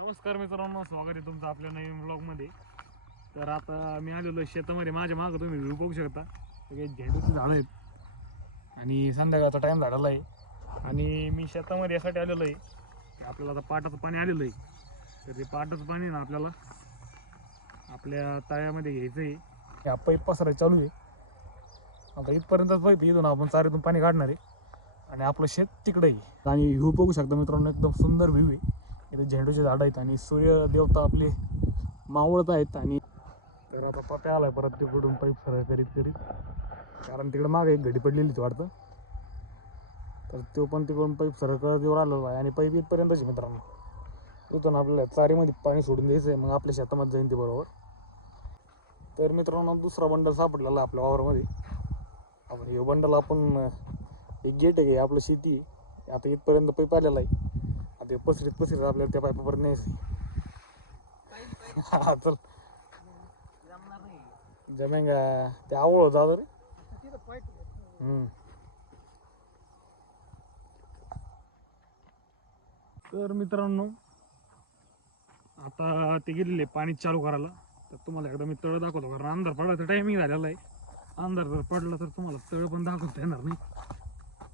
नमस्कार मित्रांनो, स्वागत आहे तुमचं आपल्या नवीन ब्लॉगमध्ये. तर आता मी आलेलो शेतामध्ये. माझ्या मागं तुम्ही व्ह्यू बघू शकता. सगळे झेंडूची झाडं आहेत आणि संध्याकाळचा टाईम झालेला आहे. आणि मी शेतामध्ये यासाठी आलेलो आहे की आपल्याला आता पाटाचं पाणी आलेलं आहे. तर ते पाटाचं पाणी ना आपल्याला आपल्या तळ्यामध्ये घ्यायचं आहे. ह्या पाईप पसरायला चालू आहे. आता इथपर्यंतच पाईप, इथून आपण चारीतून पाणी काढणार आहे आणि आपलं शेत तिकडे आहे. आणि व्ह्यू बघू शकता मित्रांनो, एकदम सुंदर व्ह्यू आहे. इथे झेंडूचे झाड आहेत आणि सूर्य देवता आपले मावळत आहेत. आणि तर आता पप्या आलाय परत तिकडून पाईप सरळ करीत करीत, कारण तिकडे मागे एक घडी पडलेलीच वाटतं. तर तो पण तिकडून पाईप सरळ करत येऊ राहिलेला आहे आणि पाईप इथपर्यंतच मित्रांनो. इथून आपल्याला चारीमध्ये पाणी सोडून द्यायचं आहे, मग आपल्या शेतामध्ये जाईन ते बरोबर. तर मित्रांनो, दुसरा बंडल सापडलेला आपल्या वावरामध्ये. आपण हे बंडल आपण एक गेट आहे आपलं शेती. आता इथपर्यंत पाईप आलेला आहे. आता पसरीत पसरीत आपल्याला त्या पाईपापर्यंत न्यायचं. हा चल जमेंगा. ते आवळ होता रे. तर मित्रांनो, आता ते गेलेले पाणी चालू करायला. तर तुम्हाला एकदा मी तळ दाखवतो, कारण अंधार पडायचा टायमिंग झालेला आहे. अंधार जर पडला तर तुम्हाला तळ पण दाखवता येणार नाही.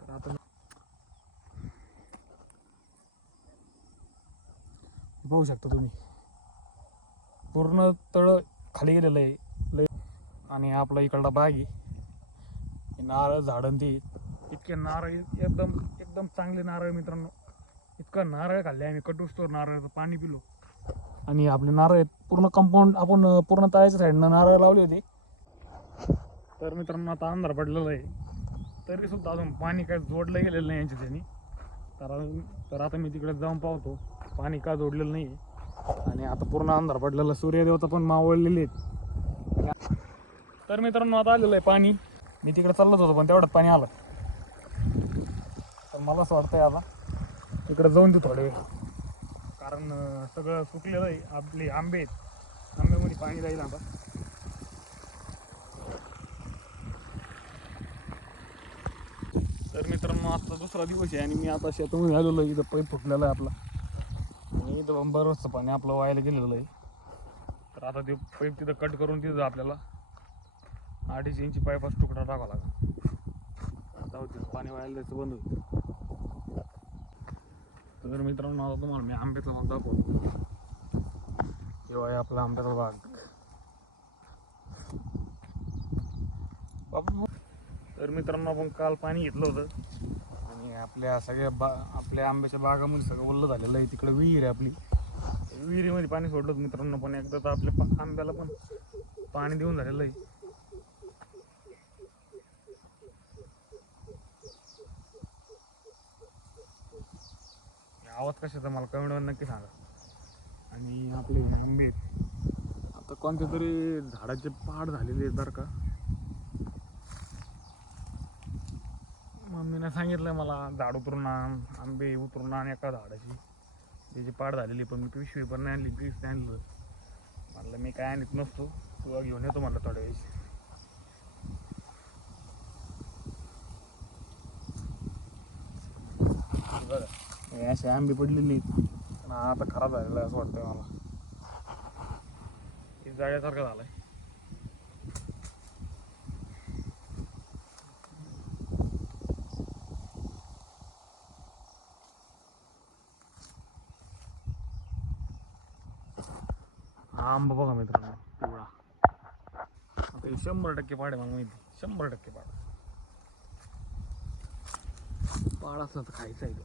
तर आता बघू शकता तुम्ही, पूर्ण तळ खाली गेलेलं आहे. आणि आपला इकडला बाग आहे. नारळ झाडं ती इतके नारळ, एकदम एकदम चांगले नारळ मित्रांनो. इतकं नारळ खाल्ले आम्ही, कटुस्तोर नारळाचं पाणी पिलो. आणि आपले नारळ आहेत पूर्ण कंपाऊंड, आपण पूर्ण तळ्याच्या साईडनं नारळ लावले होते. तर मित्रांनो, आता अंधार पडलेला आहे, तरी सुद्धा अजून पाणी काय जोडलं गेलेलं नाही यांच्या त्यांनी. तर आता मी तिकडे जाऊन पाहतो पाणी का जोडलेलं नाही. आणि आता पूर्ण अंधार पडलेला, सूर्यदेवता पण मावळलेले आहेत. तर मित्रांनो, आता आलेलं आहे पाणी. मी तिकडे चाललोच होतो पण तेवढ्यात पाणी आलं. तर मला असं वाटतंय आता तिकडे जाऊन देऊ थोडे वेळ, कारण सगळं सुकलेलं आहे. आपले आंबे आहेत, आंब्यामध्ये पाणी जाईल आता. तर मित्रांनो, आजचा दुसरा दिवस आहे आणि मी आता शेतामध्ये आलेलो आहे. इथं पाईप फुटलेला आहे आपला आणि इथं बरंचसं पाणी आपलं वायाला गेलेलं आहे. तर आता ते पाईप तिथं कट करून तिथं आपल्याला 2.5 इंची पाईपाचा तुकडा टाकावा लागला. आता होती पाणी वायाला जायचं बंद होईल. तर मित्रांनो, आता तुम्हाला मी आंब्याचा भाग दाखवतो. तेव्हा आहे आपला आंब्याचा बाग. तर मित्रांनो, आपण काल पाणी घेतलं होतं आणि आपल्या सगळ्या आपल्या आंब्याच्या बागामध्ये सगळं ओल्लं झालेलं आहे. तिकडे विहीर आहे आपली, विहिरीमध्ये पाणी सोडलं होतं मित्रांनो. पण एकदा तर आपल्या आंब्याला पण पाणी देऊन झालेलं आहे. आवाज कशाचा मला कमेंटवर नक्की सांगा. आणि आपले आंबे आता कोणत्या तरी झाडाचे पाड झालेले आहेत बरं का. मम्मीने सांगितलं मला, झाड उतरून आण, आंबे उतरून आण एका झाडाची. त्याची पाड झालेली, पण मी पिशवी पण नाही आणली, पीस नाही आणलं. म्हणलं मी काय आणत नसतो, तुला घेऊन येतो म्हणलं थोड्या वेळेस. बघा असे आंबे पडलेले आहेत, आता खराब झालेला आहे असं वाटतंय मला. हे जाळ्यासारखं झालंय. हा आंबा बघा मित्रांनो, पिवळा. आता 100% पाड आहे, मला माहिती. 100% पाड. पाड असला तर खायचा आहे तो.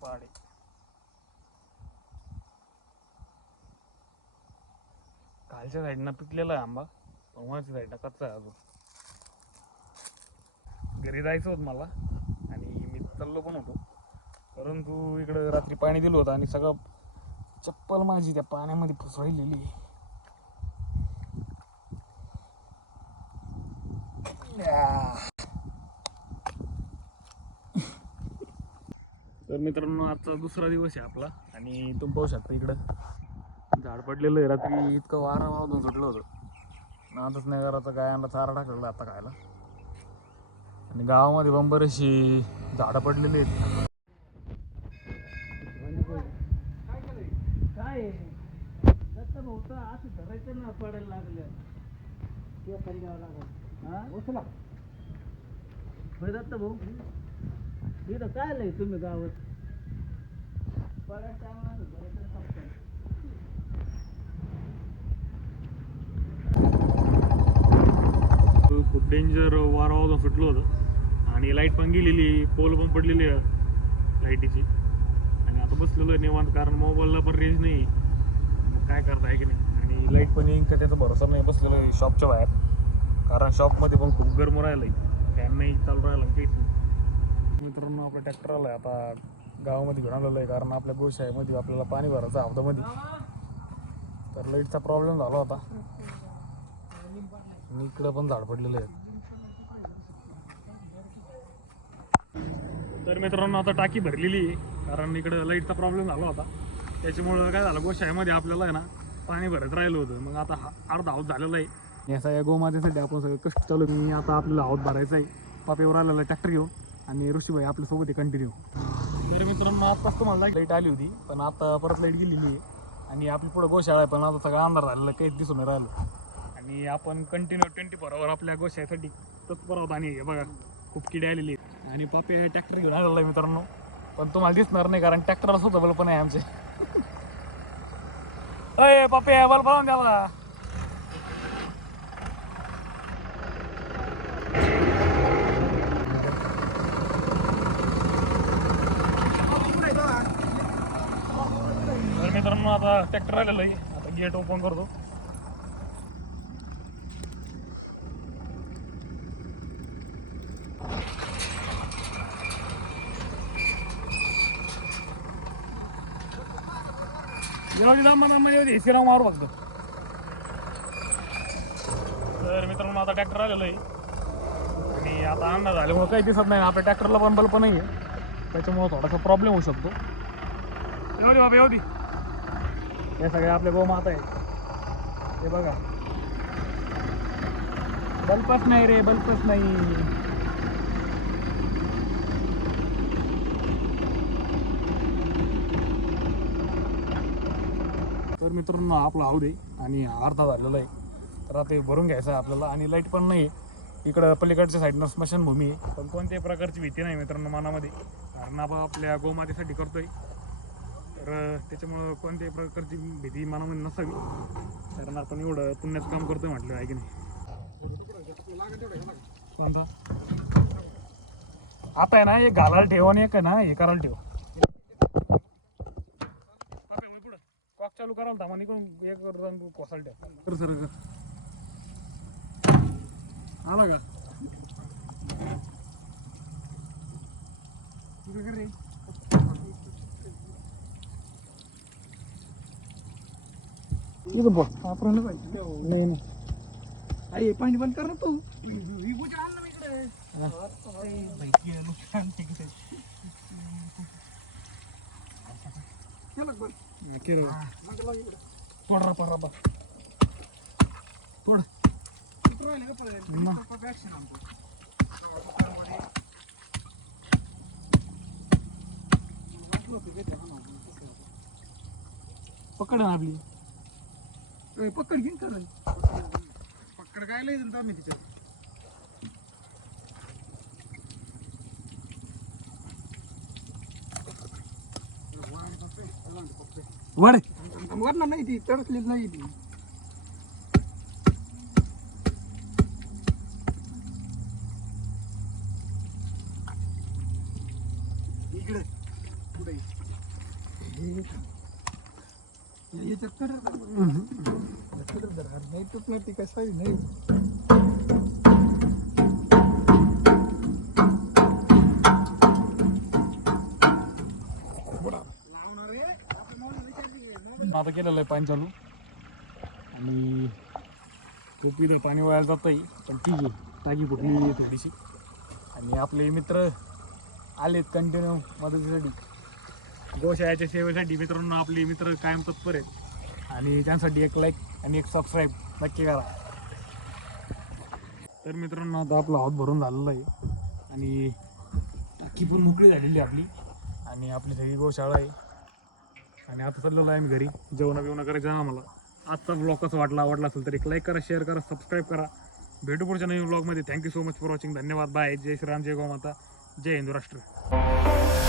पाड आहे. खालच्या साईडनं पिकलेला आहे आंबा, पण वरच्या साईडनं कच्चा आहे अजून. घरी जायचं होतं मला आणि मी चाललो पण होतो, परंतु इकडं रात्री पाणी दिलं होतं आणि सगळं चप्पल माझी त्या पाण्यामध्ये फसवलेली. तर मित्रांनो, आजचा दुसरा दिवस आहे आपला आणि तुम्ही पाहू शकता इकडं झाड पडलेलं आहे. रात्री इतकं वारा वाहून सुटलं होतं नादच नाही करायचं, गायांना चारा टाकलेला आता खायला. आणि गावामध्ये पण बरीचशी झाडं पडलेली आहेत. काय असं धरायचं ना, पडायला लागलं किंवा खाली द्यावं लागलं. हा उचला दत्त भाऊ, इथं काय लय तुम्ही गावात पडायचं टायमाला खूप डेंजर वारा वाजून सुटलं होतं आणि लाईट पण गेलेली, पोल पण पडलेली आहे लाईटीची. आणि आता बसलेलो आहे निवांत, कारण मोबाईलला पण रेंज नाही. मग काय करता आहे की नाही. आणि लाईट पण येईन का त्याचा भरोसा नाही. बसलेलो आहे शॉपच्या बाहेर, कारण शॉपमध्ये पण खूप गरम राहिलं आहे, फॅन नाही चालू राहिला काहीच नाही. मित्रांनो आपला ट्रॅक्टर आला आहे आता गावामध्ये घेऊन आलेलं आहे, कारण आपल्या गोशाळेमध्ये आपल्याला पाणी भरायचं हौदामध्ये. तर लाईटचा प्रॉब्लेम झाला होता आणि इकडं पण झाड पडलेलं आहे. तर मित्रांनो आता टाकी भरलेली आहे, कारण इकडं लाईटचा प्रॉब्लेम झाला होता. त्याच्यामुळं काय झालं, गोशाळेमध्ये आपल्याला आहे ना पाणी भरत राहिलं होतं. मग आता अर्धा हाऊस झालेला आहे. या सगळ्या गोमातेसाठी आपण सगळं कष्ट चालू. मी आता आपल्याला हाऊस भरायचा आहे. पापेवर आलेला ट्रॅक्टर घेऊन आणि ऋषीभाई आपल्यासोबत आहे कंटिन्यू. तर मित्रांनो आत्ताच तुम्हाला लाईट आली होती, पण आता परत लाईट गेलेली आहे. आणि आपली पुढं गोशाळा आहे, पण आता सगळा अंधार झालेला, काहीच दिसून नाही राहिलं. आणि आपण कंटिन्यू 24 आवर आपल्या गोशाळेसाठी तत्पर आहोत. आणि हे बघा खूप किडे आलेली आहेत. आणि पापे ट्रॅक्टर घेऊन आलेला आहे मित्रांनो, पण तुम्हाला दिसणार नाही कारण ट्रॅक्टरला सुद्धा बल पण आहे आमचे. अय पापे बल पाहून द्यावा. तर मित्रांनो आता ट्रॅक्टर आलेलं आहे, आता गेट ओपन करतो. शिराव मारू फक्त. तर मित्रांनो आता ट्रॅक्टर आलेलं आहे आणि आता अंदाज झाल्यामुळे काही दिसत नाही. आपल्या ट्रॅक्टरला पण बल्ब नाही आहे, त्याच्यामुळे थोडासा प्रॉब्लेम होऊ शकतो. येऊ दे बाबा येऊ दे. हे सगळे आपले गोमाता आहेत, हे बघा. बल्बच नाही रे, बल्बच नाही. तर मित्रांनो आपला हाऊ दे आणि अर्धा झालेला आहे. तर आता भरून घ्यायचं आहे आपल्याला. आणि लाईट पण नाही आहे इकडं, पलीकडच्या साईडनं स्मशानभूमी आहे. पण कोणत्याही प्रकारची भीती नाही मित्रांनो मनामध्ये, कारण आपण आपल्या गोमातेसाठी करतोय. तर त्याच्यामुळं कोणत्याही प्रकारची भीती मनामध्ये नसावी, कारण आपण एवढं पुण्याचं काम करतोय म्हटलं आहे की नाही. कोणता आता आहे ना, एक घालायला ठेव आणि एक आहे ना हे करायला ठेव. कॉक चालू करायला थांबा, निघून एक कोसायला ठेव. सर आला का रे. नाही नाही आई पाणी बंद कर ना तू. पकड ना आपली, पकड घेऊन चालेल. पकड काय लय आम्ही तिच्यात. वाढ वरना नाही ती तरसलीच नाही ती. इकडे पुढे याच्यात नाही तुटणार ती कसा नाही. आता केलेलं आहे पाणी चालू आणि खूप इथं पाणी वायाला जात आहे, पण ठीक आहे टाकी फुटली थोडीशी. आणि आपले मित्र आलेत कंटिन्यू मदतीसाठी, गोशाळेच्या सेवेसाठी. मित्रांनो आपले मित्र कायम तत्पर आहेत आणि त्यांसाठी एक लाईक आणि एक सबस्क्राईब नक्की करा. तर मित्रांनो आता आपला हात भरून झालेला आहे आणि टाकी पण मोकळी झालेली आहे आपली आणि आपली सगळी गोशाळा आहे. आणि आता चाललेलो आहे आम्ही घरी जेवण बिवणं करायचं आहे आम्हाला. आजचा ब्लॉग कसा वाटला आवडला असेल तर एक लाईक करा, शेअर करा, सबस्क्राईब करा. भेटू पुढच्या नवीन ब्लॉगमध्ये. Thank you so much for watching. धन्यवाद. बाय. जय श्रीराम, जय गोमाता, जय हिंदू राष्ट्र.